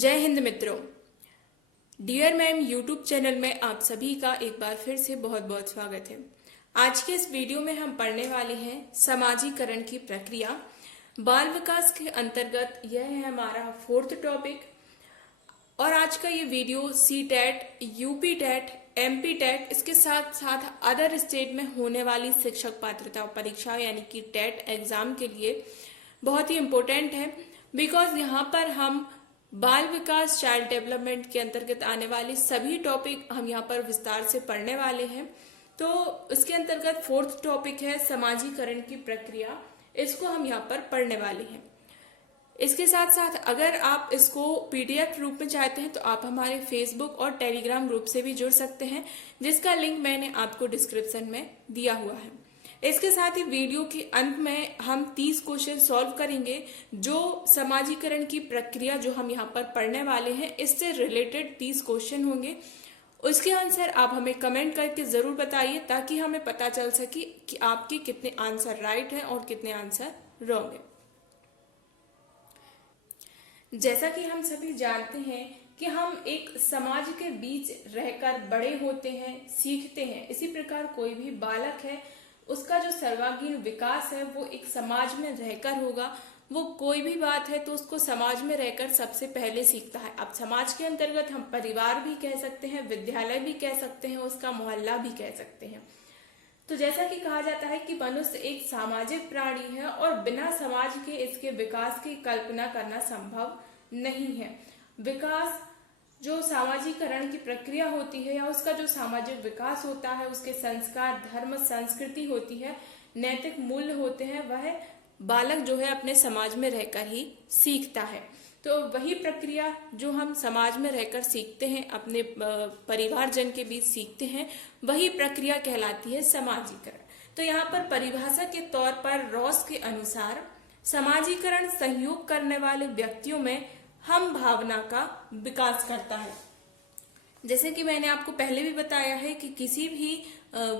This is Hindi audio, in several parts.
जय हिंद मित्रों। डियर मैम यूट्यूब चैनल में आप सभी का एक बार फिर से बहुत बहुत स्वागत है। आज के इस वीडियो में हम पढ़ने वाले हैं समाजीकरण की प्रक्रिया। बाल विकास के अंतर्गत यह है हमारा 4th टॉपिक और आज का ये video C TET, UP TET, MP TET, इसके साथ साथ अदर स्टेट में होने वाली शिक्षक पात्रता परीक्षा यानी कि टेट एग्जाम के लिए बहुत ही इम्पोर्टेंट है। बिकॉज यहाँ पर हम बाल विकास चाइल्ड डेवलपमेंट के अंतर्गत आने वाले सभी टॉपिक हम यहाँ पर विस्तार से पढ़ने वाले हैं। तो इसके अंतर्गत 4th टॉपिक है समाजीकरण की प्रक्रिया, इसको हम यहाँ पर पढ़ने वाले हैं। इसके साथ साथ अगर आप इसको पीडीएफ रूप में चाहते हैं तो आप हमारे फेसबुक और टेलीग्राम ग्रुप से भी जुड़ सकते हैं, जिसका लिंक मैंने आपको डिस्क्रिप्शन में दिया हुआ है। इसके साथ ही वीडियो के अंत में हम 30 क्वेश्चन सॉल्व करेंगे, जो समाजीकरण की प्रक्रिया जो हम यहाँ पर पढ़ने वाले हैं इससे रिलेटेड 30 क्वेश्चन होंगे। उसके आंसर आप हमें कमेंट करके जरूर बताइए ताकि हमें पता चल सके कि आपके कितने आंसर राइट हैं और कितने आंसर रॉन्ग हैं। जैसा कि हम सभी जानते हैं कि हम एक समाज के बीच रहकर बड़े होते हैं, सीखते हैं। इसी प्रकार कोई भी बालक है, उसका जो सर्वांगीण विकास है वो एक समाज में रहकर होगा। वो कोई भी बात है तो उसको समाज में रहकर सबसे पहले सीखता है। अब समाज के अंतर्गत हम परिवार भी कह सकते हैं, विद्यालय भी कह सकते हैं, उसका मोहल्ला भी कह सकते हैं। तो जैसा कि कहा जाता है कि मनुष्य एक सामाजिक प्राणी है और बिना समाज के इसके विकास की कल्पना करना संभव नहीं है। विकास जो सामाजिकरण की प्रक्रिया होती है या उसका जो सामाजिक विकास होता है, उसके संस्कार, धर्म, संस्कृति होती है, नैतिक मूल्य होते हैं, वह बालक जो है अपने समाज में रहकर ही सीखता है। तो वही प्रक्रिया जो हम समाज में रहकर सीखते हैं, अपने परिवारजन के बीच सीखते हैं, वही प्रक्रिया कहलाती है समाजीकरण। तो यहाँ पर परिभाषा के तौर पर रॉस के अनुसार समाजीकरण सहयोग करने वाले व्यक्तियों में हम भावना का विकास करता है। जैसे कि मैंने आपको पहले भी बताया है कि किसी भी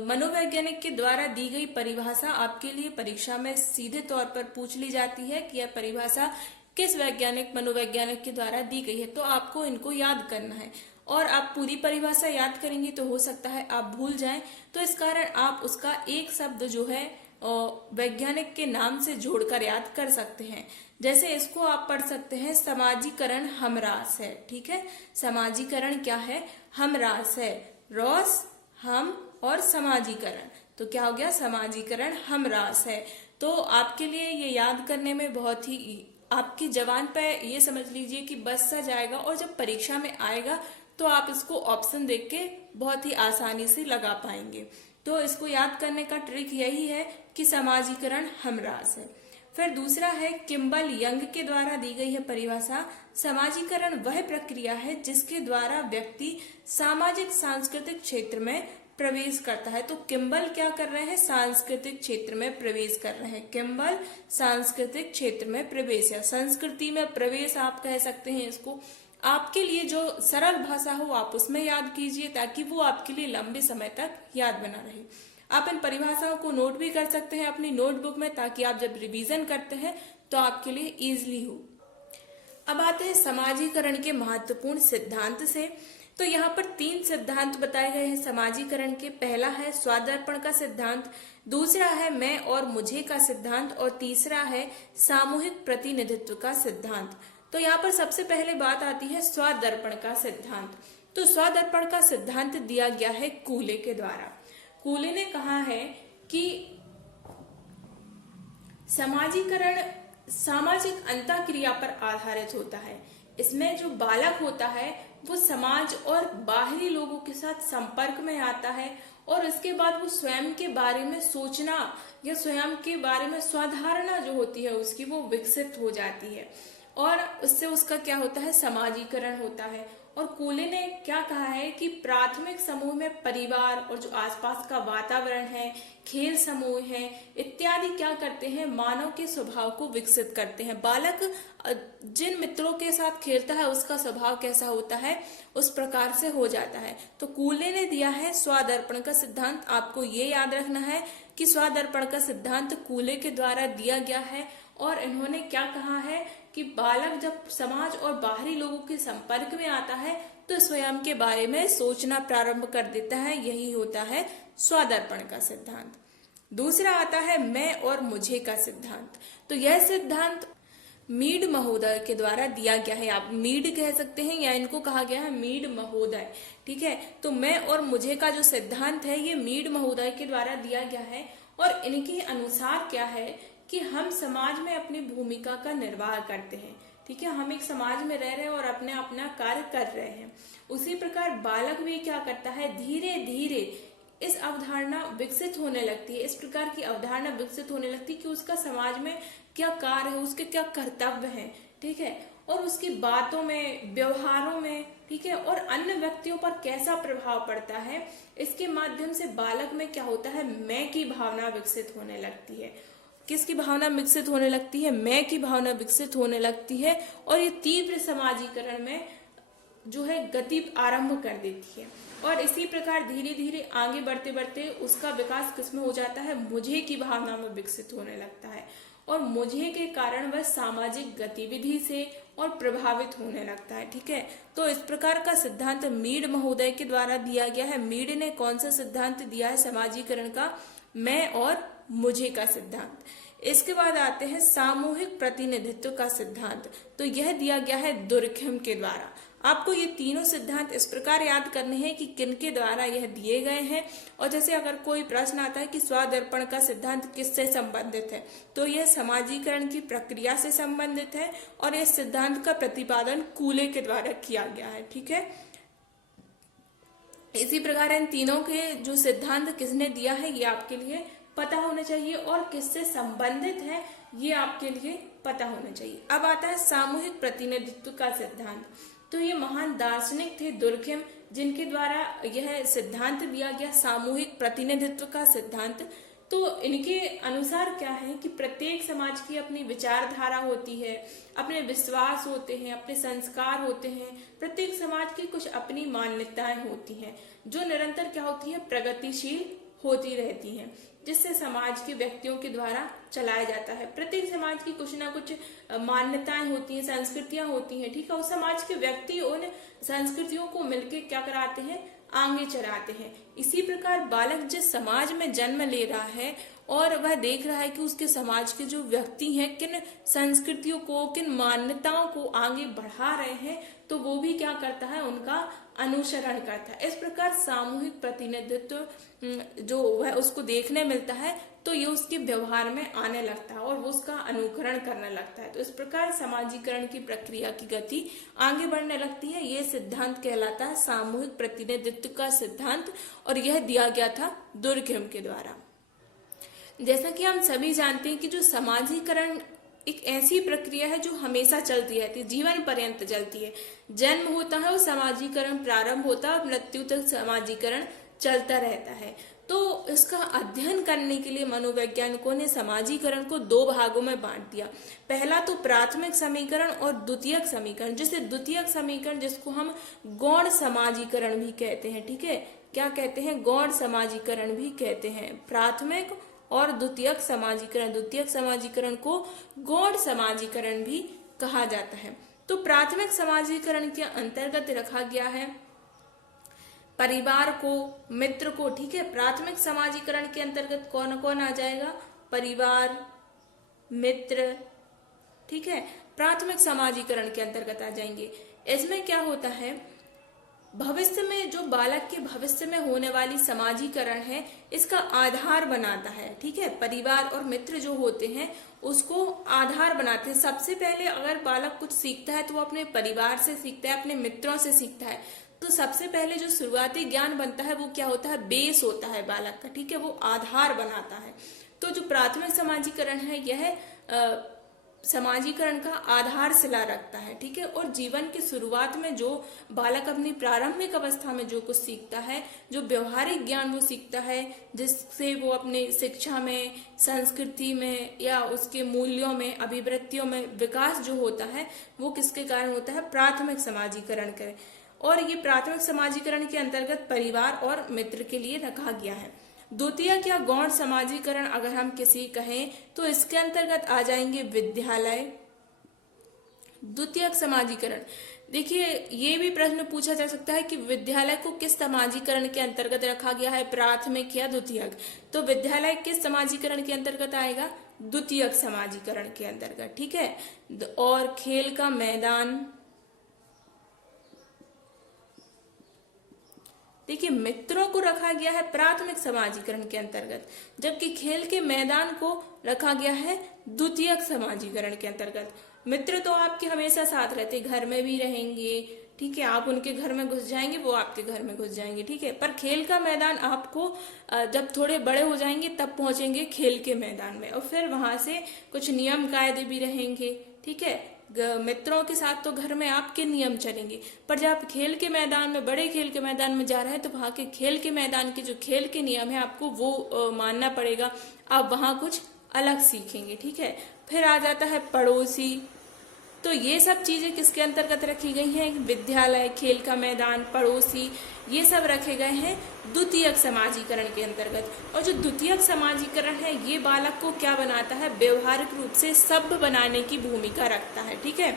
मनोवैज्ञानिक के द्वारा दी गई परिभाषा आपके लिए परीक्षा में सीधे तौर पर पूछ ली जाती है कि यह परिभाषा किस वैज्ञानिक, मनोवैज्ञानिक के द्वारा दी गई है। तो आपको इनको याद करना है और आप पूरी परिभाषा याद करेंगे तो हो सकता है आप भूल जाएं। तो इस कारण आप उसका एक शब्द जो है वैज्ञानिक के नाम से जोड़कर याद कर सकते हैं। जैसे इसको आप पढ़ सकते हैं, समाजीकरण हमरास है। ठीक है, समाजीकरण क्या है? हमरास है। रॉस, हम और समाजीकरण, तो क्या हो गया? समाजीकरण हमरास है। तो आपके लिए ये याद करने में बहुत ही, आपकी जबान पे ये समझ लीजिए कि बस सा जाएगा और जब परीक्षा में आएगा तो आप इसको ऑप्शन देख के बहुत ही आसानी से लगा पाएंगे। तो इसको याद करने का ट्रिक यही है कि समाजीकरण हमरास है। फिर दूसरा है किम्बल यंग के द्वारा दी गई है परिभाषा, समाजीकरण वह प्रक्रिया है जिसके द्वारा व्यक्ति सामाजिक सांस्कृतिक क्षेत्र में प्रवेश करता है। तो किम्बल क्या कर रहे हैं? सांस्कृतिक क्षेत्र में प्रवेश कर रहे हैं। किम्बल सांस्कृतिक क्षेत्र में प्रवेश या संस्कृति में प्रवेश आप कह सकते हैं इसको। आपके लिए जो सरल भाषा हो आप उसमें याद कीजिए ताकि वो आपके लिए लंबे समय तक याद बना रहे। आप इन परिभाषाओं को नोट भी कर सकते हैं अपनी नोटबुक में ताकि आप जब रिवीजन करते हैं तो आपके लिए इजीली हो। अब आते हैं समाजीकरण के महत्वपूर्ण सिद्धांत से। तो यहाँ पर 3 सिद्धांत बताए गए हैं समाजीकरण के। पहला है स्वादर्पण का सिद्धांत, दूसरा है मैं और मुझे का सिद्धांत और तीसरा है सामूहिक प्रतिनिधित्व का सिद्धांत। तो यहाँ पर सबसे पहले बात आती है स्वदर्पण का सिद्धांत। तो स्वदर्पण का सिद्धांत दिया गया है कूले के द्वारा। कूले ने कहा है कि समाजीकरण सामाजिक अंतःक्रिया पर आधारित होता है। इसमें जो बालक होता है वो समाज और बाहरी लोगों के साथ संपर्क में आता है और इसके बाद वो स्वयं के बारे में सोचना या स्वयं के बारे में स्वधारणा जो होती है उसकी वो विकसित हो जाती है और उससे उसका क्या होता है? समाजीकरण होता है। और कूले ने क्या कहा है कि प्राथमिक समूह में परिवार और जो आसपास का वातावरण है, खेल समूह है इत्यादि क्या करते हैं? मानव के स्वभाव को विकसित करते हैं। बालक जिन मित्रों के साथ खेलता है उसका स्वभाव कैसा होता है उस प्रकार से हो जाता है। तो कूले ने दिया है स्वदर्पण का सिद्धांत। आपको ये याद रखना है कि स्वदर्पण का सिद्धांत कूले के द्वारा दिया गया है। और इन्होंने क्या कहा है कि बालक जब समाज और बाहरी लोगों के संपर्क में आता है तो स्वयं के बारे में सोचना प्रारंभ कर देता है। यही होता है स्वदर्पण का सिद्धांत। दूसरा आता है मैं और मुझे का सिद्धांत। तो यह सिद्धांत मीड महोदय के द्वारा दिया गया है। आप मीड कह सकते हैं या इनको कहा गया है मीड महोदय। ठीक है, तो मैं और मुझे का जो सिद्धांत है ये मीड महोदय के द्वारा दिया गया है। और इनके अनुसार क्या है कि हम समाज में अपनी भूमिका का निर्वाह करते हैं। ठीक है, हम एक समाज में रह रहे हैं और अपने अपना कार्य कर रहे हैं। उसी प्रकार बालक भी क्या करता है, धीरे धीरे इस अवधारणा विकसित होने लगती है, इस प्रकार की अवधारणा विकसित होने लगती है कि उसका समाज में क्या कार्य है, उसके क्या कर्तव्य हैं। ठीक है, और उसकी बातों में, व्यवहारों में, ठीक है, और अन्य व्यक्तियों पर कैसा प्रभाव पड़ता है, इसके माध्यम से बालक में क्या होता है, मैं की भावना विकसित होने लगती है। किसकी भावना विकसित होने लगती है, मैं की भावना विकसित होने लगती है। और ये तीव्र समाजीकरण में जो है गति आरंभ कर देती है। और इसी प्रकार धीरे धीरे आगे बढ़ते बढ़ते उसका विकास किसमें हो जाता है, मुझे की भावना में विकसित होने लगता है। और मुझे के कारण वह सामाजिक गतिविधि से और प्रभावित होने लगता है। ठीक है, तो इस प्रकार का सिद्धांत मीड महोदय के द्वारा दिया गया है। मीड ने कौन सा सिद्धांत दिया है समाजीकरण का, मैं और मुझे का सिद्धांत। इसके बाद आते हैं सामूहिक प्रतिनिधित्व का सिद्धांत। तो यह दिया गया है दुर्खिम के द्वारा। आपको ये तीनों सिद्धांत इस प्रकार याद करने हैं कि किनके द्वारा यह दिए गए हैं। और जैसे अगर कोई प्रश्न आता है कि स्वदर्पण का सिद्धांत किससे संबंधित है, तो यह समाजीकरण की प्रक्रिया से संबंधित है और इस सिद्धांत का प्रतिपादन कूले के द्वारा किया गया है। ठीक है, इसी प्रकार इन तीनों के जो सिद्धांत किसने दिया है ये आपके लिए पता होना चाहिए, और किससे संबंधित है ये आपके लिए पता होना चाहिए। अब आता है सामूहिक प्रतिनिधित्व का सिद्धांत। तो ये महान दार्शनिक थे दुर्खिम, जिनके द्वारा यह सिद्धांत दिया गया सामूहिक प्रतिनिधित्व का सिद्धांत। तो इनके अनुसार क्या है कि प्रत्येक समाज की अपनी विचारधारा होती है, अपने विश्वास होते हैं, अपने संस्कार होते हैं। प्रत्येक समाज की कुछ अपनी मान्यताएं होती हैं जो निरंतर क्या होती है, प्रगतिशील होती रहती हैं, जिससे समाज के व्यक्तियों के द्वारा चलाया जाता है। प्रत्येक समाज की कुछ ना कुछ मान्यताएं होती हैं, संस्कृतियां होती हैं। ठीक है, उस समाज के व्यक्ति उन संस्कृतियों को मिलकर क्या कराते हैं, आगे चलाते हैं। इसी प्रकार बालक जिस समाज में जन्म ले रहा है और वह देख रहा है कि उसके समाज के जो व्यक्ति हैं किन संस्कृतियों को, किन मान्यताओं को आगे बढ़ा रहे हैं, तो वो भी क्या करता है, उनका अनुसरण करता है। इस प्रकार सामूहिक प्रतिनिधित्व जो वह उसको देखने मिलता है तो ये उसके व्यवहार में आने लगता है और वो उसका अनुकरण करने लगता है। तो इस प्रकार समाजीकरण की प्रक्रिया की गति आगे बढ़ने लगती है। ये सिद्धांत कहलाता है सामूहिक प्रतिनिधित्व का सिद्धांत, और यह दिया गया था दुर्खिम के द्वारा। जैसा कि हम सभी जानते हैं कि जो समाजीकरण एक ऐसी प्रक्रिया है जो हमेशा चलती रहती है, जीवन पर्यंत चलती है। जन्म होता है और समाजीकरण प्रारंभ होता है और मृत्यु तक समाजीकरण चलता रहता है। तो इसका अध्ययन करने के लिए मनोवैज्ञानिकों ने समाजीकरण को दो भागों में बांट दिया। पहला तो प्राथमिक समीकरण और द्वितीयक समीकरण, जिसे द्वितीयक समीकरण जिसको हम गौण समाजीकरण भी कहते हैं। ठीक है, क्या कहते हैं, गौण समाजीकरण भी कहते हैं। प्राथमिक और द्वितीयक समाजीकरण, द्वितीयक समाजीकरण को गौण समाजीकरण भी कहा जाता है। तो प्राथमिक समाजीकरण के अंतर्गत रखा गया है परिवार को, मित्र को। ठीक है, प्राथमिक समाजीकरण के अंतर्गत कौन कौन आ जाएगा, परिवार, मित्र। ठीक है, प्राथमिक समाजीकरण के अंतर्गत आ जाएंगे। इसमें क्या होता है, भविष्य में जो बालक के भविष्य में होने वाली समाजीकरण है इसका आधार बनाता है। ठीक है, परिवार और मित्र जो होते हैं उसको आधार बनाते हैं। सबसे पहले अगर बालक कुछ सीखता है तो वो अपने परिवार से सीखता है, अपने मित्रों से सीखता है। तो सबसे पहले जो शुरुआती ज्ञान बनता है वो क्या होता है, बेस होता है बालक का। ठीक है, वो आधार बनाता है। तो जो प्राथमिक समाजीकरण है यह समाजीकरण का आधारशिला रखता है। ठीक है, और जीवन की शुरुआत में जो बालक अपनी प्रारंभिक अवस्था में जो कुछ सीखता है, जो व्यवहारिक ज्ञान वो सीखता है, जिससे वो अपने शिक्षा में, संस्कृति में या उसके मूल्यों में, अभिवृत्तियों में विकास जो होता है वो किसके कारण होता है, प्राथमिक समाजीकरण के। और ये प्राथमिक समाजीकरण के अंतर्गत परिवार और मित्र के लिए रखा गया है। द्वितीयक या गौण समाजीकरण अगर हम किसी कहें तो इसके अंतर्गत आ जाएंगे विद्यालय। द्वितीयक समाजीकरण, देखिए ये भी प्रश्न पूछा जा सकता है कि विद्यालय को किस समाजीकरण के अंतर्गत रखा गया है, प्राथमिक या द्वितीयक। तो विद्यालय किस समाजीकरण के अंतर्गत आएगा, द्वितीयक समाजीकरण के अंतर्गत, ठीक है। और खेल का मैदान, देखिए मित्रों को रखा गया है प्राथमिक समाजीकरण के अंतर्गत, जबकि खेल के मैदान को रखा गया है द्वितीयक समाजीकरण के अंतर्गत। मित्र तो आपके हमेशा साथ रहते, घर में भी रहेंगे, ठीक है, आप उनके घर में घुस जाएंगे, वो आपके घर में घुस जाएंगे, ठीक है। पर खेल का मैदान आपको जब थोड़े बड़े हो जाएंगे तब पहुंचेंगे खेल के मैदान में, और फिर वहां से कुछ नियम कायदे भी रहेंगे, ठीक है। मित्रों के साथ तो घर में आपके नियम चलेंगे, पर जब आप खेल के मैदान में, बड़े खेल के मैदान में जा रहे हैं तो वहां के खेल के मैदान के जो खेल के नियम है आपको वो मानना पड़ेगा, आप वहां कुछ अलग सीखेंगे, ठीक है। फिर आ जाता है पड़ोसी। तो ये सब चीजें किसके अंतर्गत रखी गई हैं, विद्यालय, खेल का मैदान, पड़ोसी, ये सब रखे गए हैं द्वितीयक समाजीकरण के अंतर्गत। और जो द्वितीयक समाजीकरण है ये बालक को क्या बनाता है, व्यवहारिक रूप से सभ्य बनाने की भूमिका रखता है, ठीक है।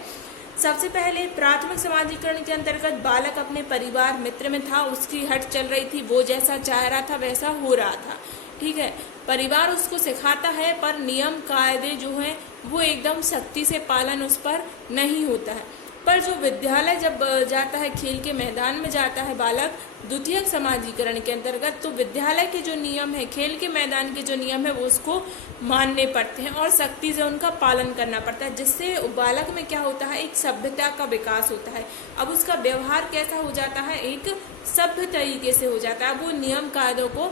सबसे पहले प्राथमिक समाजीकरण के अंतर्गत बालक अपने परिवार मित्र में था, उसकी हट चल रही थी, वो जैसा चाह रहा था वैसा हो रहा था, ठीक है। परिवार उसको सिखाता है पर नियम कायदे जो हैं वो एकदम सख्ती से पालन उस पर नहीं होता है। पर जो विद्यालय जब जाता है, खेल के मैदान में जाता है बालक द्वितीयक समाजीकरण के अंतर्गत, तो विद्यालय के जो नियम है, खेल के मैदान के जो नियम है वो उसको मानने पड़ते हैं और सख्ती से उनका पालन करना पड़ता है, जिससे बालक में क्या होता है, एक सभ्यता का विकास होता है। अब उसका व्यवहार कैसा हो जाता है, एक सभ्य तरीके से हो जाता है, वो नियम कायदों को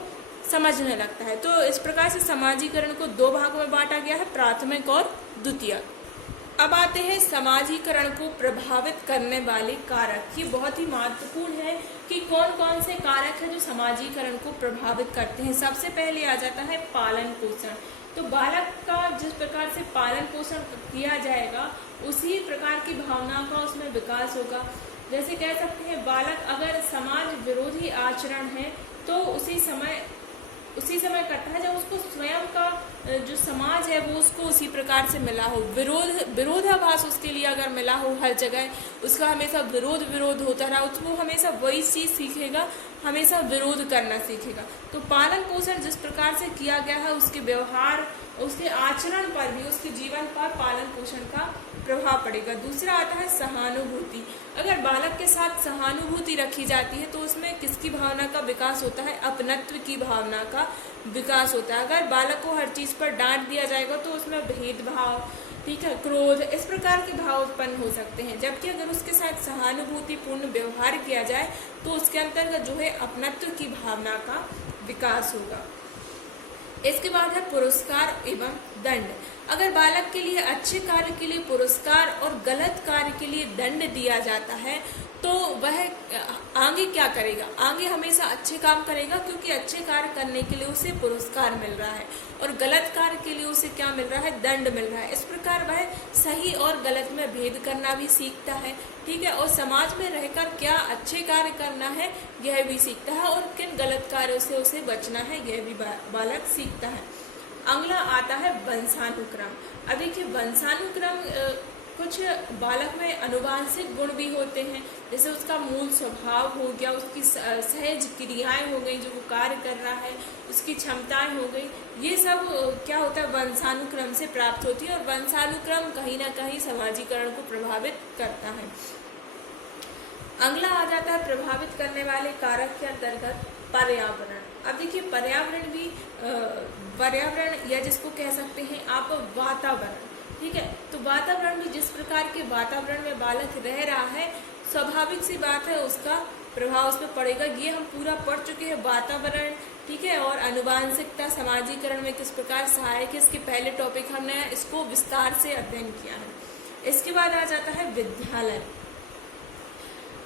समझने लगता है। तो इस प्रकार से समाजीकरण को दो भागों में बांटा गया है, प्राथमिक और द्वितीयक। अब आते हैं समाजीकरण को प्रभावित करने वाले कारक। ये बहुत ही महत्वपूर्ण है कि कौन कौन से कारक हैं जो समाजीकरण को प्रभावित करते हैं। सबसे पहले आ जाता है पालन पोषण। तो बालक का जिस प्रकार से पालन पोषण किया जाएगा उसी प्रकार की भावना का उसमें विकास होगा। जैसे कह सकते हैं बालक अगर समाज विरोधी आचरण है तो उसी समय करता है जब उसको स्वयं का जो समाज है वो उसको उसी प्रकार से मिला हो। विरोधाभास उसके लिए अगर मिला हो हर जगह, उसका हमेशा विरोध होता रहा, तो वो हमेशा वही चीज सीखेगा, हमेशा विरोध करना सीखेगा। तो पालन पोषण जिस प्रकार से किया गया है उसके व्यवहार, उसके आचरण पर भी, उसके जीवन पर पालन पोषण का प्रभाव पड़ेगा। दूसरा आता है सहानुभूति। अगर बालक के साथ सहानुभूति रखी जाती है तो उसमें किसकी भावना का विकास होता है, अपनत्व की भावना का विकास होता है। अगर बालक को हर चीज पर डांट दिया जाएगा तो उसमें भेदभाव, ठीक है, क्रोध, इस प्रकार के भाव उत्पन्न हो सकते हैं। जबकि अगर उसके साथ सहानुभूति पूर्ण व्यवहार किया जाए तो उसके अंतर्गत जो है अपनत्व की भावना का विकास होगा। इसके बाद है पुरस्कार एवं दंड। अगर बालक के लिए अच्छे कार्य के लिए पुरस्कार और गलत कार्य के लिए दंड दिया जाता है तो वह आगे क्या करेगा, आगे हमेशा अच्छे काम करेगा, क्योंकि अच्छे कार्य करने के लिए उसे पुरस्कार मिल रहा है और गलत कार्य के लिए उसे क्या मिल रहा है, दंड मिल रहा है। इस प्रकार वह सही और गलत में भेद करना भी सीखता है, ठीक है, और समाज में रहकर क्या अच्छे कार्य करना है यह भी सीखता है और किन गलत कार्यों से उसे बचना है यह भी बालक सीखता है। अगला आता है वंशानुक्रम। अब देखिए वंशानुक्रम कुछ बालक में अनुवांशिक गुण भी होते हैं, जैसे उसका मूल स्वभाव हो गया, उसकी सहज क्रियाएं हो गई, जो वो कार्य कर रहा है, उसकी क्षमताएं हो गई, ये सब क्या होता है वंशानुक्रम से प्राप्त होती है और वंशानुक्रम कहीं ना कहीं समाजीकरण को प्रभावित करता है। अगला आ जाता है प्रभावित करने वाले कारक के अंतर्गत पर्यावरण। अब देखिए पर्यावरण या जिसको कह सकते हैं आप वातावरण, ठीक है, तो वातावरण भी जिस प्रकार के वातावरण में बालक रह रहा है स्वाभाविक सी बात है उसका प्रभाव उस पर पड़ेगा। ये हम पूरा पढ़ चुके हैं वातावरण, ठीक है, और अनुवांशिकता समाजीकरण में किस प्रकार सहायक है, इसके पहले टॉपिक हमने इसको विस्तार से अध्ययन किया है। इसके बाद आ जाता है विद्यालय।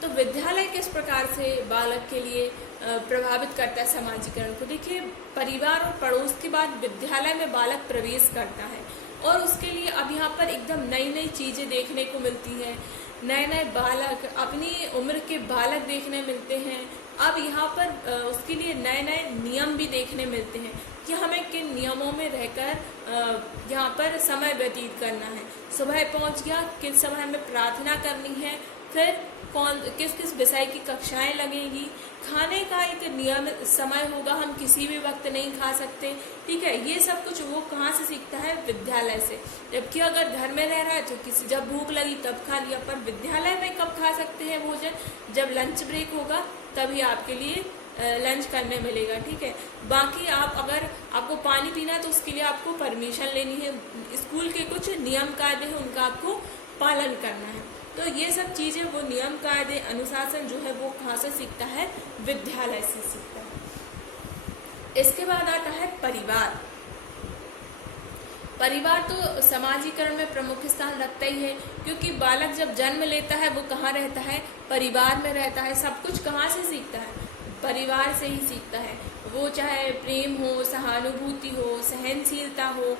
तो विद्यालय किस प्रकार से बालक के लिए प्रभावित करता है समाजीकरण को। देखिए परिवार और पड़ोस के बाद विद्यालय में बालक प्रवेश करता है और उसके लिए अब यहाँ पर एकदम नई नई चीजें देखने को मिलती हैं, नए नए बालक, अपनी उम्र के बालक देखने मिलते हैं, अब यहाँ पर उसके लिए नए नए नियम भी देखने मिलते हैं कि हमें किन नियमों में रहकर यहाँ पर समय व्यतीत करना है। सुबह पहुँच गया, किस समय हमें प्रार्थना करनी है, फिर किस किस विषय की कक्षाएं लगेंगी, खाने का एक नियमित समय होगा, हम किसी भी वक्त नहीं खा सकते, ठीक है। ये सब कुछ वो कहाँ से सीखता है? विद्यालय से। जबकि अगर घर में रह रहा है तो किसी जब भूख लगी तब खा लिया, पर विद्यालय में कब खा सकते हैं भोजन? जब लंच ब्रेक होगा तभी आपके लिए लंच करने मिलेगा, ठीक है। बाकी आप अगर आपको पानी पीना है तो उसके लिए आपको परमिशन लेनी है, स्कूल के कुछ नियम कायदे हैं उनका आपको पालन करना है। तो ये सब चीज़ें, वो नियम कायदे अनुशासन जो है वो कहाँ से सीखता है? विद्यालय से सीखता है। इसके बाद आता है परिवार। परिवार तो समाजीकरण में प्रमुख स्थान रखता ही है, क्योंकि बालक जब जन्म लेता है वो कहाँ रहता है? परिवार में रहता है। सब कुछ कहाँ से सीखता है? परिवार से ही सीखता है। वो चाहे प्रेम हो, सहानुभूति हो, सहनशीलता हो,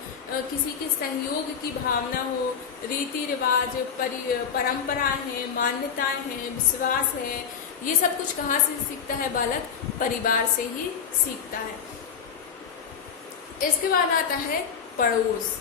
किसी के सहयोग की भावना हो, रीति रिवाज, परंपराएं हैं, मान्यताएं हैं, विश्वास है, ये सब कुछ कहाँ से सीखता है बालक? परिवार से ही सीखता है। इसके बाद आता है पड़ोस।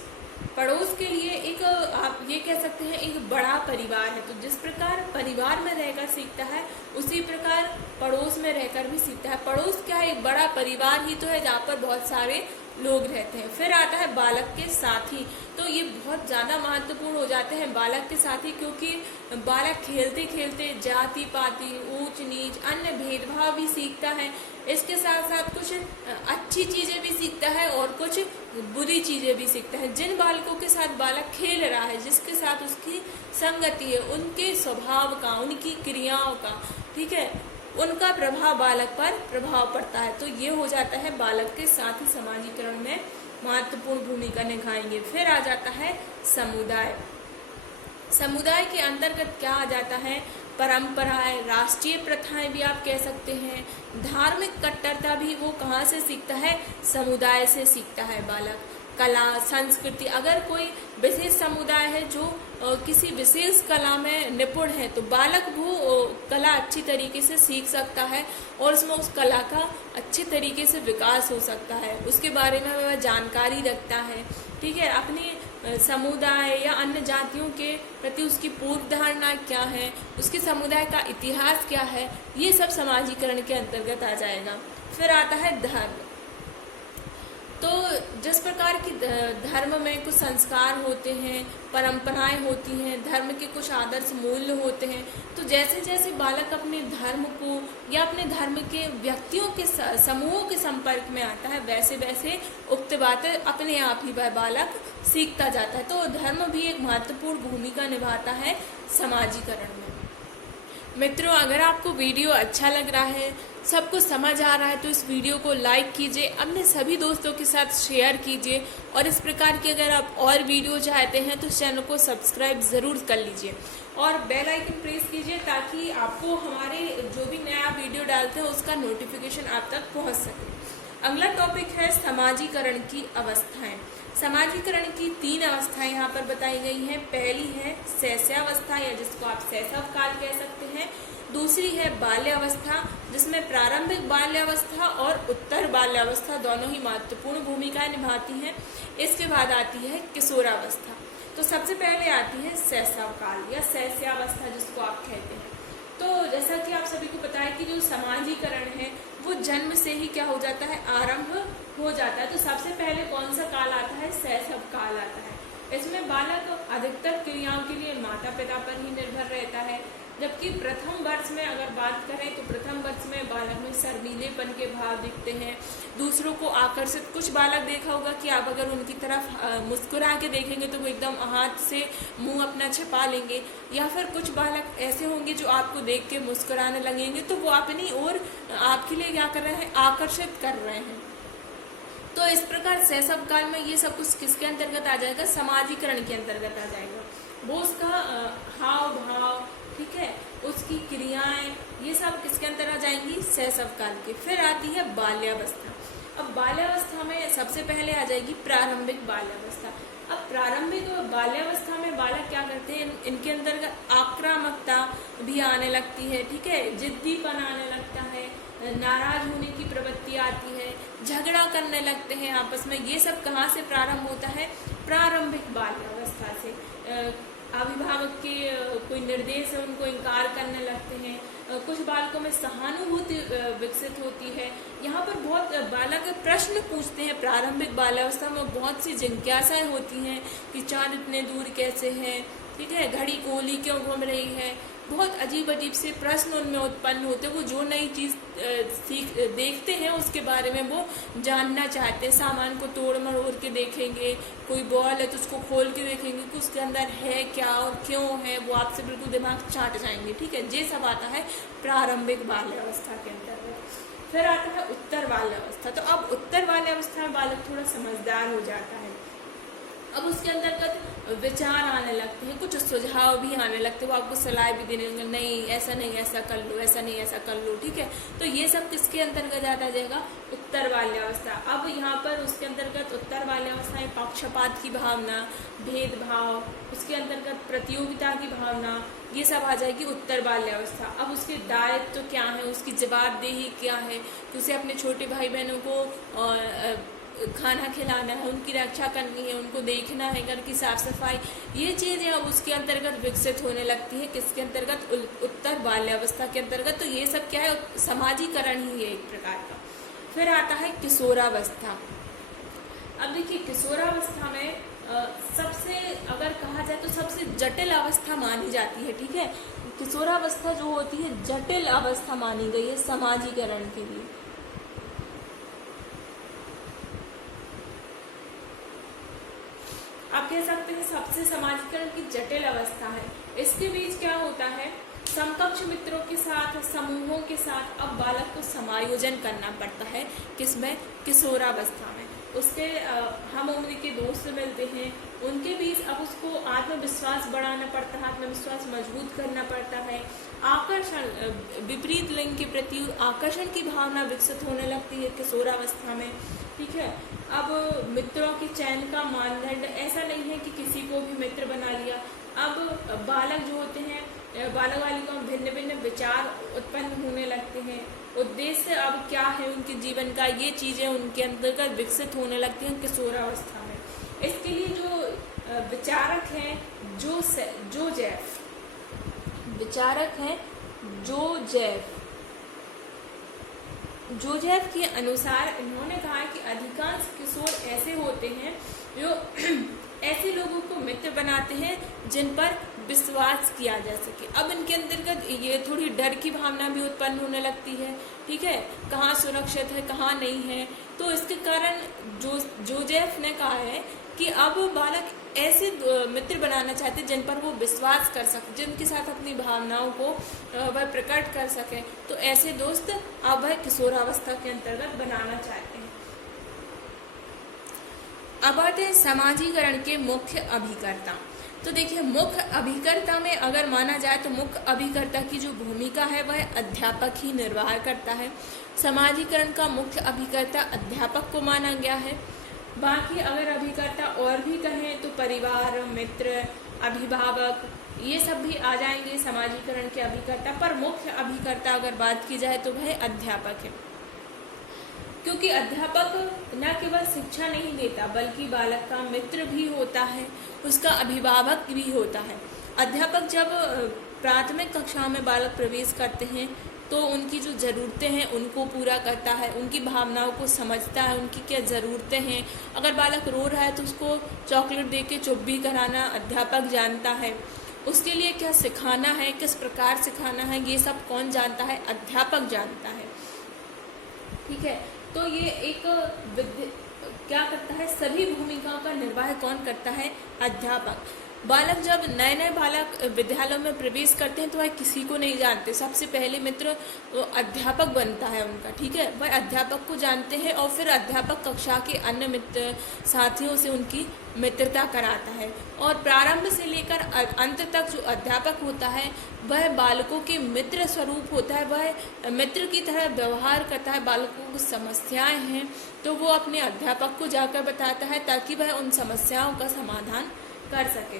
पड़ोस के लिए एक, आप ये कह सकते हैं, एक बड़ा परिवार है। तो जिस प्रकार परिवार में रहकर सीखता है उसी प्रकार पड़ोस में रहकर भी सीखता है। पड़ोस क्या है? एक बड़ा परिवार ही तो है जहाँ पर बहुत सारे लोग रहते हैं। फिर आता है बालक के साथी। तो ये बहुत ज़्यादा महत्वपूर्ण हो जाते हैं बालक के साथी, क्योंकि बालक खेलते खेलते जाति पाति, ऊंच नीच, अन्य भेदभाव भी सीखता है। इसके साथ साथ कुछ अच्छी चीज़ें भी सीखता है और कुछ बुरी चीज़ें भी सीखता है। जिन बालकों के साथ बालक खेल रहा है, जिसके साथ उसकी संगति है, उनके स्वभाव का, उनकी क्रियाओं का, ठीक है, उनका प्रभाव बालक पर प्रभाव पड़ता है। तो ये हो जाता है बालक के साथ ही समाजीकरण में महत्वपूर्ण भूमिका निभाएंगे। फिर आ जाता है समुदाय। समुदाय के अंतर्गत क्या आ जाता है? परंपराएं, राष्ट्रीय प्रथाएं भी आप कह सकते हैं। धार्मिक कट्टरता भी वो कहाँ से सीखता है? समुदाय से सीखता है बालक। कला, संस्कृति, अगर कोई विशेष समुदाय है जो किसी विशेष कला में निपुण है तो बालक वो कला अच्छी तरीके से सीख सकता है और उसमें उस कला का अच्छे तरीके से विकास हो सकता है, उसके बारे में वह जानकारी रखता है, ठीक है। अपने समुदाय या अन्य जातियों के प्रति उसकी पूर्व धारणा क्या है, उसके समुदाय का इतिहास क्या है, ये सब समाजीकरण के अंतर्गत आ जाएगा। फिर आता है धर्म। तो जिस प्रकार की धर्म में कुछ संस्कार होते हैं, परंपराएं होती हैं, धर्म के कुछ आदर्श मूल्य होते हैं, तो जैसे जैसे बालक अपने धर्म को या अपने धर्म के व्यक्तियों के समूहों के संपर्क में आता है, वैसे वैसे उक्त बातें अपने आप ही वह बालक सीखता जाता है। तो धर्म भी एक महत्वपूर्ण भूमिका निभाता है समाजीकरण में। मित्रों, अगर आपको वीडियो अच्छा लग रहा है, सब कुछ समझ आ रहा है, तो इस वीडियो को लाइक कीजिए, अपने सभी दोस्तों के साथ शेयर कीजिए और इस प्रकार की अगर आप और वीडियो चाहते हैं तो चैनल को सब्सक्राइब ज़रूर कर लीजिए और बेल आइकन प्रेस कीजिए ताकि आपको हमारे जो भी नया वीडियो डालते हैं उसका नोटिफिकेशन आप तक पहुँच सके। अगला टॉपिक है समाजीकरण की अवस्थाएं। समाजीकरण की 3 अवस्थाएं यहाँ पर बताई गई हैं। पहली है शैशवावस्था या जिसको आप शैशव काल कह सकते हैं। दूसरी है बाल्यावस्था, जिसमें प्रारंभिक बाल्यावस्था और उत्तर बाल्यावस्था दोनों ही महत्वपूर्ण भूमिकाएं निभाती हैं। इसके बाद आती है किशोरावस्था। तो सबसे पहले आती है शैशव काल या शैशवावस्था जिसको आप कहते हैं। तो जैसा कि आप सभी को पता है कि जो समाजीकरण है वो जन्म से ही क्या हो जाता है? आरंभ हो जाता है। तो सबसे पहले कौन सा काल आता है? शैशव काल आता है। इसमें बालक अधिकतर क्रियाओं के लिए माता पिता पर ही निर्भर रहता है, जबकि प्रथम वर्ष में अगर बात करें तो प्रथम वर्ष में बालक में शर्मीलेपन के भाव दिखते हैं, दूसरों को आकर्षित। कुछ बालक देखा होगा कि आप अगर उनकी तरफ मुस्कुरा के देखेंगे तो वो एकदम हाथ से मुंह अपना छिपा लेंगे, या फिर कुछ बालक ऐसे होंगे जो आपको देख के मुस्कुराने लगेंगे, तो वो अपनी ओर आपके लिए क्या कर रहे हैं? आकर्षित कर रहे हैं। तो इस प्रकार शैशव काल में ये सब कुछ किसके अंतर्गत आ जाएगा? समाजीकरण के अंतर्गत आ जाएगा। वो उसका हाव भाव, ठीक है, उसकी क्रियाएं, ये सब किसके अंदर आ जाएंगी? शैशव काल के। फिर आती है बाल्यावस्था। अब बाल्यावस्था में सबसे पहले आ जाएगी प्रारंभिक बाल्यावस्था। अब प्रारंभिक बाल्यावस्था में बालक क्या करते हैं? इनके अंदर आक्रामकता भी आने लगती है, ठीक है, जिद्दीपन आने लगता है, नाराज होने की प्रवृत्ति आती है, झगड़ा करने लगते हैं आपस में। ये सब कहाँ से प्रारंभ होता है? प्रारंभिक बाल्यावस्था से। अभिभावक के कोई निर्देश है उनको इनकार करने लगते हैं। कुछ बालकों में सहानुभूति विकसित होती है। यहाँ पर बहुत बालक प्रश्न पूछते हैं। प्रारंभिक बाल्यावस्था में बहुत सी जिज्ञासाएं होती हैं कि चांद इतने दूर कैसे है, ठीक है, घड़ी गोली क्यों घूम रही है। बहुत अजीब अजीब से प्रश्न उनमें उत्पन्न होते हैं। वो जो नई चीज़ देखते हैं उसके बारे में वो जानना चाहते हैं। सामान को तोड़ मरोड़ के देखेंगे, कोई बॉल है तो उसको खोल के देखेंगे कि उसके अंदर है क्या और क्यों है, वो आपसे बिल्कुल दिमाग चाट जाएंगे, ठीक है। ये सब आता है प्रारंभिक बाल्यावस्था के अंतर्गत। फिर आता है उत्तर बाल्यावस्था। तो अब उत्तर बाल्यावस्था में बालक थोड़ा समझदार हो जाता है। अब उसके अंतर्गत विचार आने लगते हैं, कुछ सुझाव भी आने लगते हैं। वो आपको सलाह भी देने लगेंगे, नहीं ऐसा नहीं ऐसा कर लो, ऐसा नहीं ऐसा कर लो, ठीक है। तो ये सब किसके अंतर्गत आता जाएगा? उत्तर बाल्यावस्था। अब यहाँ पर उसके अंतर्गत उत्तर बाल्यावस्था में पक्षपात की भावना, भेदभाव, उसके अंतर्गत प्रतियोगिता की भावना, ये सब आ जाएगी उत्तर बाल्यावस्था। अब उसके दायित्व तो क्या है, उसकी जवाबदेही क्या है, तो उसे अपने छोटे भाई बहनों को खाना खिलाना है, उनकी रक्षा करनी है, उनको देखना है, घर की साफ सफाई, ये चीज़ें अब उसके अंतर्गत विकसित होने लगती है। किसके अंतर्गत? उत्तर बाल्यावस्था के अंतर्गत। तो ये सब क्या है? समाजीकरण ही है एक प्रकार का। फिर आता है किशोरावस्था। अब देखिए किशोरावस्था में सबसे अगर कहा जाए तो सबसे जटिल अवस्था मानी जाती है, ठीक है। किशोरावस्था जो होती है जटिल अवस्था मानी गई है समाजीकरण के लिए। आप कह सकते हैं सबसे समाजीकरण की जटिल अवस्था है। इसके बीच क्या होता है? समकक्ष मित्रों के साथ, समूहों के साथ अब बालक को समायोजन करना पड़ता है। किसमें? किशोरावस्था में। उसके हम उम्र के दोस्त मिलते हैं, उनके बीच अब उसको आत्मविश्वास बढ़ाना पड़ता है, आत्मविश्वास मजबूत करना पड़ता है। आकर्षण, विपरीत लिंग के प्रति आकर्षण की भावना विकसित होने लगती है किशोरावस्था में, ठीक है। अब मित्रों के चयन का मानदंड ऐसा नहीं है कि किसी को भी मित्र बना लिया। अब बालक जो होते हैं, बालक बालिकाओं में भिन्न भिन्न विचार उत्पन्न होने लगते हैं। उद्देश्य अब क्या है उनके जीवन का, ये चीजें उनके अंतर्गत विकसित होने लगती हैं किशोरावस्था में। इसके लिए जो विचारक हैं जोसेफ, विचारक हैं जोसेफ के अनुसार इन्होंने कहा कि अधिकांश किशोर ऐसे होते हैं जो ऐसे लोगों को मित्र बनाते हैं जिन पर विश्वास किया जा सके। अब इनके अंतर्गत ये थोड़ी डर की भावना भी उत्पन्न होने लगती है, ठीक है, कहाँ सुरक्षित है कहाँ नहीं है। तो इसके कारण जोसेफ ने कहा है कि अब बालक ऐसे मित्र बनाना चाहते हैं जिन पर वो विश्वास कर सके, जिनके साथ अपनी भावनाओं को वह प्रकट कर सके। तो ऐसे दोस्त अब वह किशोरावस्था के अंतर्गत बनाना चाहते हैं। अब आते हैं समाजीकरण के मुख्य अभिकर्ता। तो देखिए मुख्य अभिकर्ता में अगर माना जाए तो मुख्य अभिकर्ता की जो भूमिका है वह अध्यापक ही निर्वाह करता है। समाजीकरण का मुख्य अभिकर्ता अध्यापक को माना गया है। बाकी अगर अभिकर्ता और भी कहें तो परिवार, मित्र, अभिभावक, ये सब भी आ जाएंगे समाजीकरण के अभिकर्ता। पर मुख्य अभिकर्ता अगर बात की जाए तो वह अध्यापक है, क्योंकि अध्यापक न केवल शिक्षा नहीं देता बल्कि बालक का मित्र भी होता है, उसका अभिभावक भी होता है। अध्यापक जब प्राथमिक कक्षा में बालक प्रवेश करते हैं तो उनकी जो ज़रूरतें हैं उनको पूरा करता है, उनकी भावनाओं को समझता है, उनकी क्या ज़रूरतें हैं। अगर बालक रो रहा है तो उसको चॉकलेट दे के चुप भी कराना अध्यापक जानता है। उसके लिए क्या सिखाना है, किस प्रकार सिखाना है, ये सब कौन जानता है? अध्यापक जानता है, ठीक है। तो ये एक क्या करता है? सभी भूमिकाओं का निर्वाह कौन करता है? अध्यापक। बालक जब नए बालक विद्यालयों में प्रवेश करते हैं तो वह किसी को नहीं जानते। सबसे पहले मित्र अध्यापक बनता है उनका, ठीक है। वह अध्यापक को जानते हैं और फिर अध्यापक कक्षा के अन्य मित्र साथियों से उनकी मित्रता कराता है। और प्रारंभ से लेकर अंत तक जो अध्यापक होता है वह बालकों के मित्र स्वरूप होता है। वह मित्र की तरह व्यवहार करता है। बालकों को समस्याएं हैं तो वो अपने अध्यापक को जाकर बताता है ताकि वह उन समस्याओं का समाधान कर सके।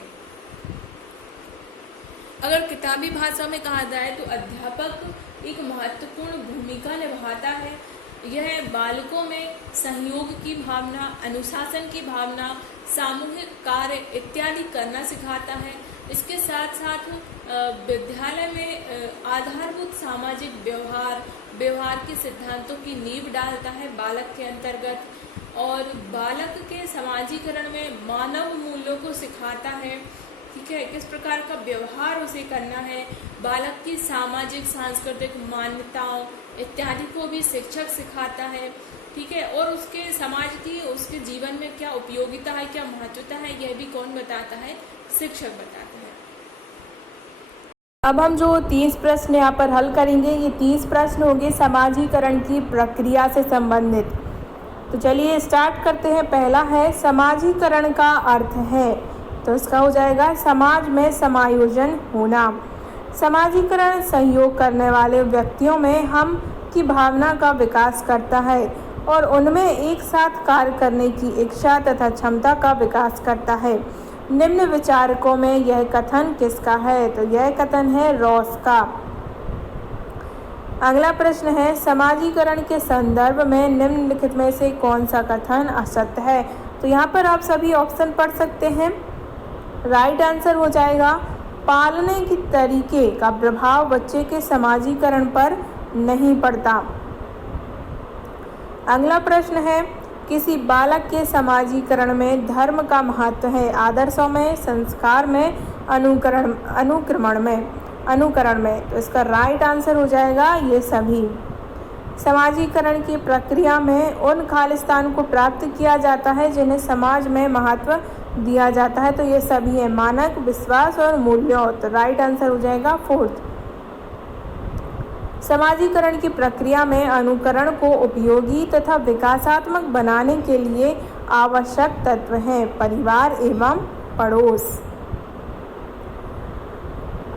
अगर किताबी भाषा में कहा जाए तो अध्यापक एक महत्वपूर्ण भूमिका निभाता है। यह बालकों में सहयोग की भावना, अनुशासन की भावना, सामूहिक कार्य इत्यादि करना सिखाता है। इसके साथ साथ विद्यालय में आधारभूत सामाजिक व्यवहार के सिद्धांतों की नींव डालता है बालक के अंतर्गत, और बालक के समाजीकरण में मानव मूल्यों को सिखाता है। ठीक है, किस प्रकार का व्यवहार उसे करना है, बालक की सामाजिक सांस्कृतिक मान्यताओं इत्यादि को भी शिक्षक सिखाता है। ठीक है, और उसके समाज की, उसके जीवन में क्या उपयोगिता है, क्या महत्वता है, यह भी कौन बताता है? शिक्षक बताते हैं। अब हम जो 30 प्रश्न यहाँ पर हल करेंगे, ये 30 प्रश्न होंगे समाजीकरण की प्रक्रिया से संबंधित। तो चलिए स्टार्ट करते हैं। पहला है समाजीकरण का अर्थ है, तो इसका हो जाएगा समाज में समायोजन होना। समाजीकरण सहयोग करने वाले व्यक्तियों में हम की भावना का विकास करता है और उनमें एक साथ कार्य करने की इच्छा तथा क्षमता का विकास करता है। निम्न विचारकों में यह कथन किसका है? तो यह कथन है रॉस का। अगला प्रश्न है समाजीकरण के संदर्भ में निम्नलिखित में से कौन सा कथन असत्य है? तो यहाँ पर आप सभी ऑप्शन पढ़ सकते हैं। राइट आंसर हो जाएगा पालने के तरीके का प्रभाव बच्चे के समाजीकरण पर नहीं पड़ता। अगला प्रश्न है किसी बालक के समाजीकरण में धर्म का महत्व है? आदर्शों में, संस्कार में, अनुकरण में। तो इसका राइट आंसर हो जाएगा ये सभी। समाजीकरण की प्रक्रिया में उन खालिस्तान को प्राप्त किया जाता है जिन्हें समाज में महत्व दिया जाता है। तो ये सभी है मानक, विश्वास और मूल्यों। तो राइट आंसर हो जाएगा फोर्थ। समाजीकरण की प्रक्रिया में अनुकरण को उपयोगी तथा विकासात्मक बनाने के लिए आवश्यक तत्व हैं परिवार एवं पड़ोस।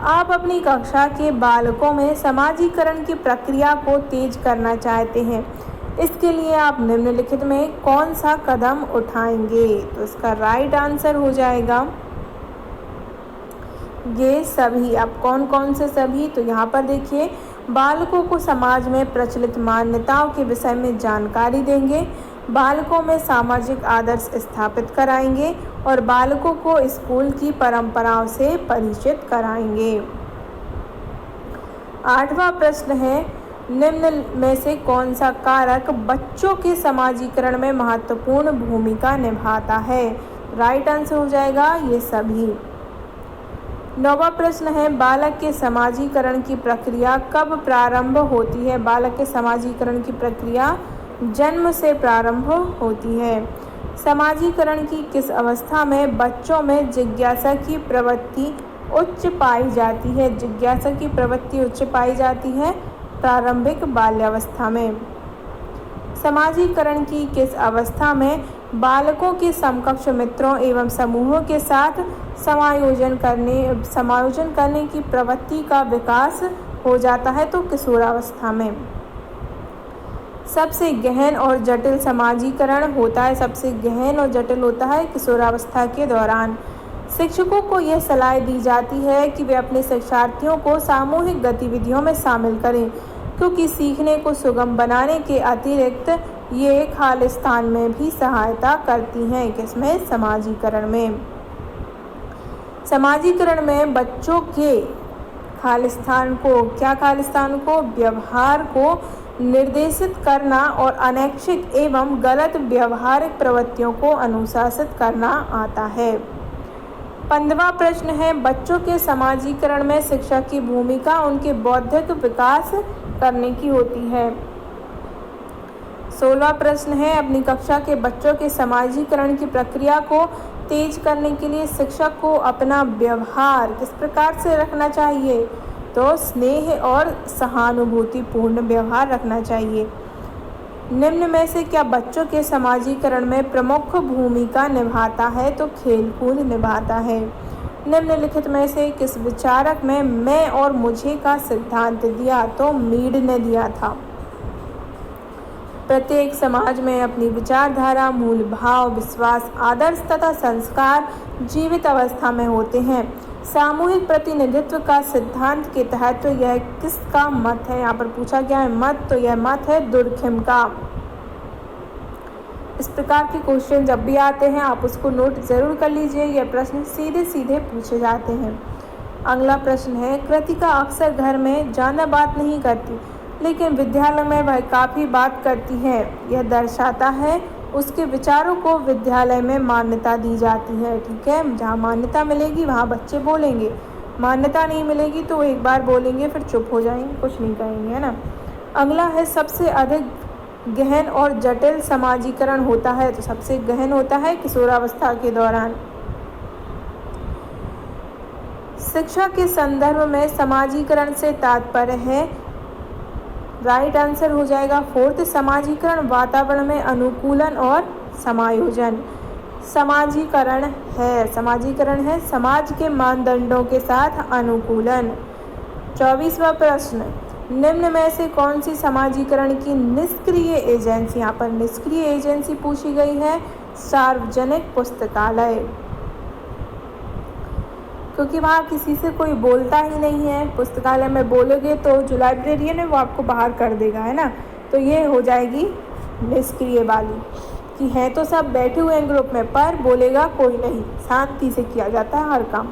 आप अपनी कक्षा के बालकों में समाजीकरण की प्रक्रिया को तेज करना चाहते हैं, इसके लिए आप निम्नलिखित में कौन सा कदम उठाएंगे? तो इसका राइट आंसर हो जाएगा ये सभी। आप कौन कौन से सभी? तो यहाँ पर देखिए, बालकों को समाज में प्रचलित मान्यताओं के विषय में जानकारी देंगे, बालकों में सामाजिक आदर्श स्थापित कराएंगे और बालकों को स्कूल की परंपराओं से परिचित कराएंगे। 8वां प्रश्न है निम्न में से कौन सा कारक बच्चों के समाजीकरण में महत्वपूर्ण भूमिका निभाता है? राइट आंसर हो जाएगा ये सभी। 9वां प्रश्न है बालक के समाजीकरण की प्रक्रिया कब प्रारंभ होती है? बालक के समाजीकरण की प्रक्रिया जन्म से प्रारंभ होती है। समाजीकरण की किस अवस्था में बच्चों में जिज्ञासा की प्रवृत्ति उच्च पाई जाती है? जिज्ञासा की प्रवृत्ति उच्च पाई जाती है प्रारंभिक बाल्यावस्था में। समाजीकरण की किस अवस्था में बालकों के समकक्ष मित्रों एवं समूहों के साथ समायोजन करने की प्रवृत्ति का विकास हो जाता है? तो किशोरावस्था में। सबसे गहन और जटिल समाजीकरण होता है, सबसे गहन और जटिल होता है किशोरावस्था के दौरान। शिक्षकों को यह सलाह दी जाती है कि वे अपने शिक्षार्थियों को सामूहिक गतिविधियों में शामिल करें, क्योंकि सीखने को सुगम बनाने के अतिरिक्त ये खालिस्तान में भी सहायता करती हैं। किसमें? समाजीकरण में। समाजीकरण में बच्चों के खालिस्तान को व्यवहार को निर्देशित करना और अनैच्छिक एवं गलत व्यवहारिक प्रवृत्तियों को अनुशासित करना आता है। 15वां प्रश्न है बच्चों के समाजीकरण में शिक्षक की भूमिका उनके बौद्धिक विकास करने की होती है। 16वां प्रश्न है अपनी कक्षा के बच्चों के समाजीकरण की प्रक्रिया को तेज करने के लिए शिक्षक को अपना व्यवहार किस प्रकार से रखना चाहिए? तो स्नेह और सहानुभूतिपूर्ण व्यवहार रखना चाहिए। निम्न में से क्या बच्चों के समाजीकरण में प्रमुख भूमिका निभाता है? तो खेलकूद निभाता है। निम्नलिखित में से किस विचारक में मैं और मुझे का सिद्धांत दिया? तो मीड ने दिया था। प्रत्येक समाज में अपनी विचारधारा, मूल भाव, विश्वास, आदर्श तथा संस्कार जीवित अवस्था में होते हैं। सामूहिक प्रतिनिधित्व का सिद्धांत के तहत तो यह किसका मत है? यहाँ पर पूछा गया है मत, तो यह मत है दुर्खिम का। इस प्रकार के क्वेश्चन जब भी आते हैं आप उसको नोट जरूर कर लीजिए, यह प्रश्न सीधे सीधे पूछे जाते हैं। अगला प्रश्न है, कृतिका अक्सर घर में ज़्यादा बात नहीं करती लेकिन विद्यालय में वह काफ़ी बात करती है। यह दर्शाता है उसके विचारों को विद्यालय में मान्यता दी जाती है। ठीक है, जहाँ मान्यता मिलेगी वहाँ बच्चे बोलेंगे, मान्यता नहीं मिलेगी तो एक बार बोलेंगे फिर चुप हो जाएंगे, कुछ नहीं कहेंगे, है ना। अगला है, सबसे अधिक गहन और जटिल समाजीकरण होता है, तो सबसे गहन होता है किशोरावस्था के दौरान। शिक्षा के संदर्भ में समाजीकरण से तात्पर्य है, राइट आंसर हो जाएगा 4th समाजीकरण वातावरण में अनुकूलन और समायोजन। समाजीकरण है समाज के मानदंडों के साथ अनुकूलन। 24वां प्रश्न, निम्न में से कौन सी समाजीकरण की निष्क्रिय एजेंसी? यहाँ पर निष्क्रिय एजेंसी पूछी गई है, सार्वजनिक पुस्तकालय, क्योंकि वहाँ किसी से कोई बोलता ही नहीं है। पुस्तकालय में बोलोगे तो जो लाइब्रेरियन है वो आपको बाहर कर देगा, है ना। तो ये हो जाएगी निष्क्रिय वाली, कि हैं तो सब बैठे हुए हैं ग्रुप में पर बोलेगा कोई नहीं, शांति से किया जाता है हर काम।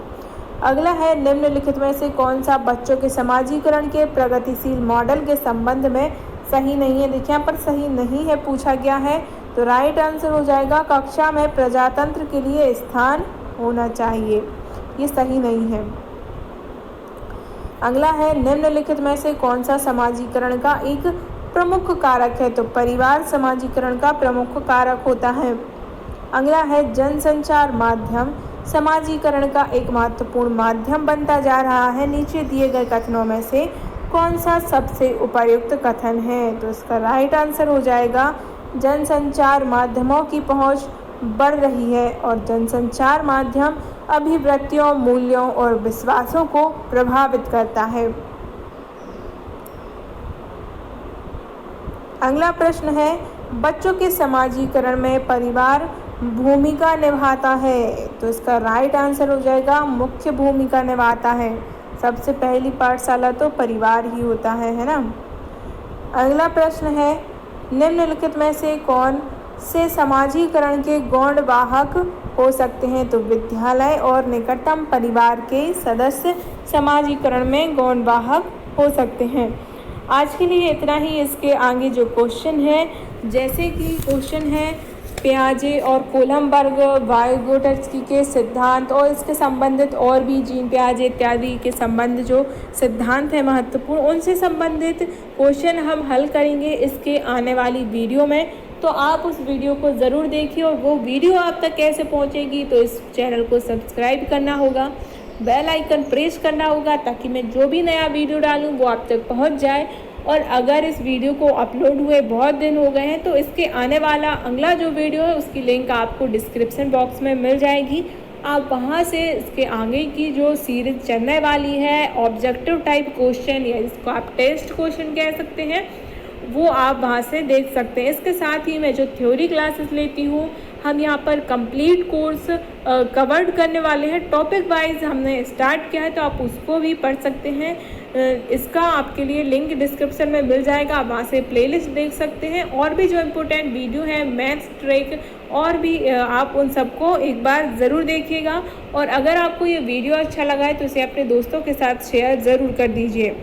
अगला है, निम्नलिखित में से कौन सा बच्चों के समाजीकरण के प्रगतिशील मॉडल के संबंध में सही नहीं है? देखिए यहाँ पर सही नहीं है पूछा गया है, तो राइट आंसर हो जाएगा कक्षा में प्रजातंत्र के लिए स्थान होना चाहिए, ये सही नहीं है। अगला है, निम्नलिखित में से कौन सा समाजीकरण का एक प्रमुख कारक है? तो परिवार समाजीकरण का प्रमुख कारक होता है। अगला है, जनसंचार माध्यम समाजीकरण का एक महत्वपूर्ण माध्यम बनता जा रहा है। नीचे दिए गए कथनों में से कौन सा सबसे उपयुक्त कथन है? तो इसका राइट आंसर हो जाएगा, जनसंचार माध्यमों की पहुंच बढ़ रही है और जनसंचार माध्यम अभिवृत्तियों, मूल्यों और विश्वासों को प्रभावित करता है। अगला प्रश्न है, बच्चों के समाजीकरण में परिवार भूमिका निभाता है, तो इसका राइट आंसर हो जाएगा मुख्य भूमिका निभाता है। सबसे पहली पाठशाला तो परिवार ही होता है ना। अगला प्रश्न है, निम्नलिखित में से कौन से समाजीकरण के गौण वाहक हो सकते हैं? तो विद्यालय और निकटतम परिवार के सदस्य समाजीकरण में गौण वाहक हो सकते हैं। आज के लिए इतना ही। इसके आगे जो क्वेश्चन है, जैसे कि क्वेश्चन है पियाजे और कोलमबर्ग वाइगोट्स्की के सिद्धांत और इसके संबंधित और भी जीन पियाजे इत्यादि के संबंध जो सिद्धांत है महत्वपूर्ण, उनसे संबंधित क्वेश्चन हम हल करेंगे इसके आने वाली वीडियो में। तो आप उस वीडियो को ज़रूर देखिए, और वो वीडियो आप तक कैसे पहुंचेगी, तो इस चैनल को सब्सक्राइब करना होगा, बेल आइकन प्रेस करना होगा, ताकि मैं जो भी नया वीडियो डालूं वो आप तक पहुंच जाए। और अगर इस वीडियो को अपलोड हुए बहुत दिन हो गए हैं तो इसके आने वाला अगला जो वीडियो है उसकी लिंक आपको डिस्क्रिप्शन बॉक्स में मिल जाएगी। आप वहां से इसके आगे की जो सीरीज चलने वाली है ऑब्जेक्टिव टाइप क्वेश्चन, या जिसको आप टेस्ट क्वेश्चन कह सकते हैं, वो आप वहाँ से देख सकते हैं। इसके साथ ही मैं जो थ्योरी क्लासेस लेती हूँ, हम यहाँ पर कंप्लीट कोर्स कवर्ड करने वाले हैं, टॉपिक वाइज हमने स्टार्ट किया है, तो आप उसको भी पढ़ सकते हैं। इसका आपके लिए लिंक डिस्क्रिप्शन में मिल जाएगा, आप वहाँ से प्लेलिस्ट देख सकते हैं। और भी जो इम्पोर्टेंट वीडियो है मैथ्स ट्रिक और भी आप उन सबको एक बार ज़रूर देखिएगा। और अगर आपको ये वीडियो अच्छा लगा है तो इसे अपने दोस्तों के साथ शेयर ज़रूर कर दीजिए।